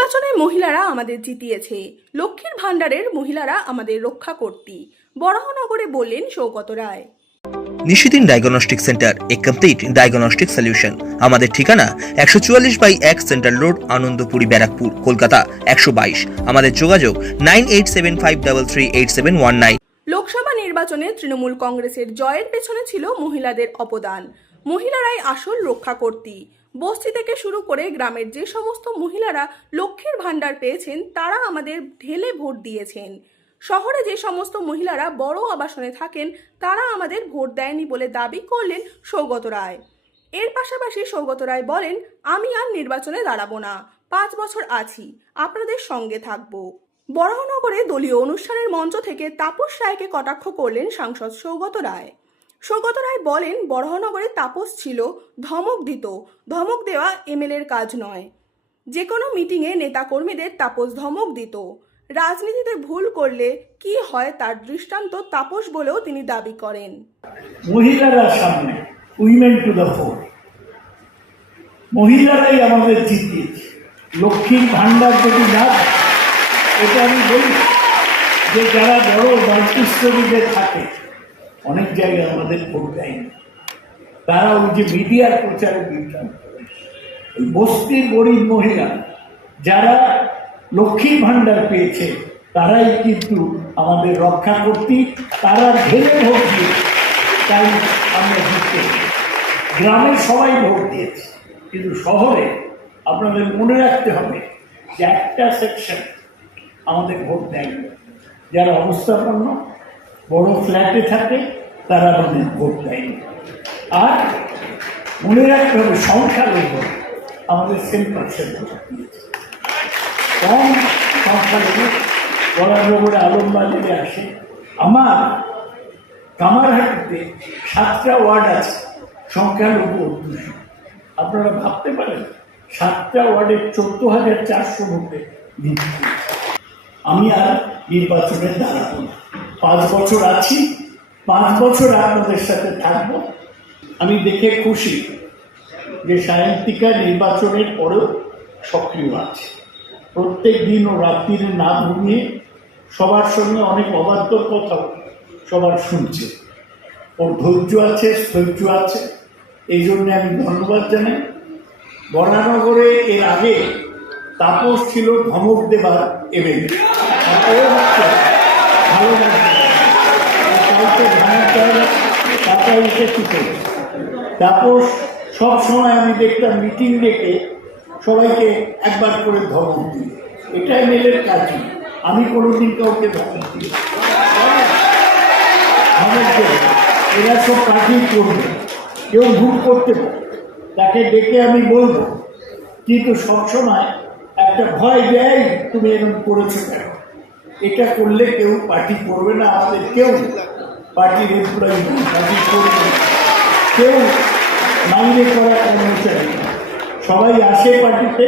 নির্বাচনে মহিলারা আমাদের জিতিয়েছে। লক্ষ্মীর ভাণ্ডারের মহিলারা আমাদের রক্ষা কর্তী। বরাহনগরে বললেন Saugata Roy. Nishidin diagnostic centre a complete diagnostic solution আমাদের ঠিকানা একশো চুয়াল্লিশ বাই এক সেন্ট্রাল রোড আনন্দপুরি ব্যারাকপুর কলকাতা একশো বাইশ। আমাদের যোগাযোগ nine eight seven five double three eight seven one nine. Lok Sabha নির্বাচনে তৃণমূল কংগ্রেসের জয়ের পেছনে ছিল মহিলাদের অবদান। মহিলারাই আসল রক্ষা কর্তী বস্তি থেকে শুরু করে গ্রামের যে সমস্ত মহিলারা লক্ষ্মীর ভাণ্ডার পেয়েছেন, তারা আমাদের ঢেলে ভোট দিয়েছেন। শহরে যে সমস্ত মহিলারা বড় আবাসনে থাকেন, তারা আমাদের ভোট দেয়নি বলে দাবি করলেন সৌগত রায়। এর পাশাপাশি সৌগত রায় বলেন, আমি আর নির্বাচনে দাঁড়াবো না, পাঁচ বছর আছি, আপনাদের সঙ্গে থাকব। বরাহনগরে দলীয় অনুষ্ঠানের মঞ্চ থেকে তাপস রায়কে কটাক্ষ করলেন সাংসদ সৌগত রায়। সৌগত রায় বলেন বরাহনগরে তাপস ছিল, ধমক দিত। ধমক দেওয়া এমএলএর কাজ নয়। যে কোনো মিটিংয়ে নেতাকর্মীদের তাপস ধমক দিত। রাজনীতিতে ভুল করলে কি হয় তার দৃষ্টান্ত তাপস বলেও তিনি দাবি করেন। মহিলারা সামনে উইমেন টু দ্য ফোর মহিলারাই আমাদের জিতিয়েছে লক্ষ্মীর ভাণ্ডার যদি না এটা আমি বলি যে যারা বড় মাল্টিস্টোরিতে থাকে অনেক জায়গায় আমাদের ভোট দেয়নি তারা ওই যে মিডিয়ার প্রচারে বিভ্রান্ত। বস্তির গরিব মহিলা, যারা লক্ষ্মীর ভাণ্ডার পেয়েছে, তারাই কিন্তু আমাদের রক্ষা করতে, তারা ঢেলে ভোট দিয়েছে তাই আমরা জিততে পেরেছি। গ্রামে সবাই ভোট দিয়েছে কিন্তু শহরে আপনাদের মনে রাখতে হবে যে একটা সেকশন আমাদের ভোট দেয়নি যারা অবস্থাপন্ন বড় ফ্ল্যাটে থাকে, তারা আমাদের ভোট দেয়নি আর মনে রাখতে হবে সংখ্যালঘু আমাদের সেম পার্সেন্ট কম সংখ্যালঘু বরাবর আলমবাজারে আসে। আমার কামারহাটিতে সাতটা ওয়ার্ড আছে সংখ্যালঘু অধ্যুষণ। আপনারা ভাবতে পারেন, সাতটা ওয়ার্ডের চোদ্দ হাজার চারশো ভোটে আমি আর নির্বাচনে দাঁড়াবো না। পাঁচ বছর আছি, পাঁচ বছর আপনাদের সাথে থাকব। আমি দেখে খুশি যে সায়ন্তিকা নির্বাচনের পরেও সক্রিয় আছে। প্রত্যেক দিন ও রাত্রিরে না ঘুমিয়ে সবার সঙ্গে অনেক অবাধ্য কথাও সবার শুনছে। ওর ধৈর্য আছে স্থৈর্য আছে, এই জন্য আমি ধন্যবাদ জানাই। বরানগরে এর আগে তাপস ছিল ধমক দেবার এমএলএ উঠে তাপস সব সময় আমি দেখতাম মিটিং ডেকে সবাইকে একবার করে ধমক দিই এটা এমএলএর কাজ আমি কোনোদিন কাউকে ধমক দিই। এরা সব কাজই করবে। কেউ ভুল করতে পারে। তাকে ডেকে আমি বলব, কিন্তু সবসময় একটা ভয় দেয়, তুমি এরকম করেছ কেন? এটা করলে কেউ পার্টি করবে না, আমাদের কেউ পার্টির এমপ্লয়ি পার্টি করবে না। কেউ মাইনে করা কর্মচারী না। সবাই আসে পার্টিতে,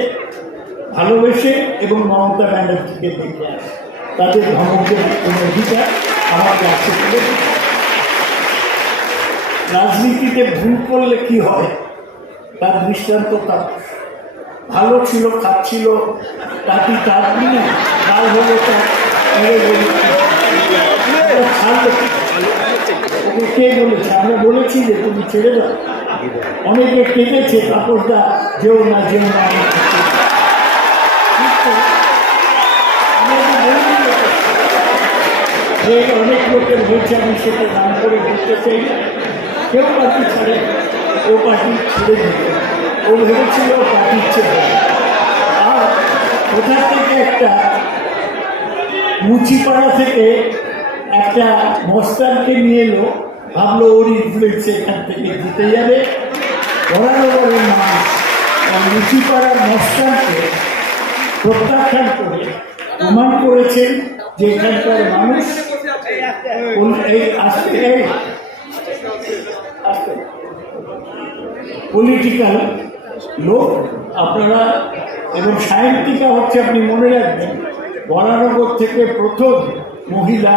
ভালোবেসে এবং মমতা ব্যানার্জিকে দেখে আসে তাদের ধমকের কোনো অধিকার আমাকে আসে বলে না। রাজনীতিতে ভুল করলে কি হয় তার দৃষ্টান্ত তার ভালো ছিল খাচ্ছিল তাকে তার কিনে কাল হলো তার ছাড়লো কি? বলেছে আমরা বলেছি যে তুমি ছেড়ে দাও অনেকে কেঁদেছে কাপড়টা, যেও না যেও না। যে অনেক লোকের হয়েছে, আমি সেটা নাম করে বলতে চাই কেউ পার্টি ছাড়ে, ও পার্টি ছেড়ে দিতে ও ভেবেছিল পার্টি ছেড়ে আর কোথা থেকে একটা মুচিপাড়া থেকে একটা মস্তানকে নিয়ে এলো, ভাবলো ওর ইনফ্লুয়েন্স এখান থেকে জিতে যাবে। বরানগরের মানুষ আর মুচিপাড়ার মস্তানকে প্রত্যাখ্যান করে প্রমাণ করেছেন যে এখানকার মানুষ এই আজকে পলিটিক্যাল লোক, আপনারা এবং সাহিত্যিকা হচ্ছে আপনি মনে রাখবেন, বরানগর থেকে প্রথম মহিলা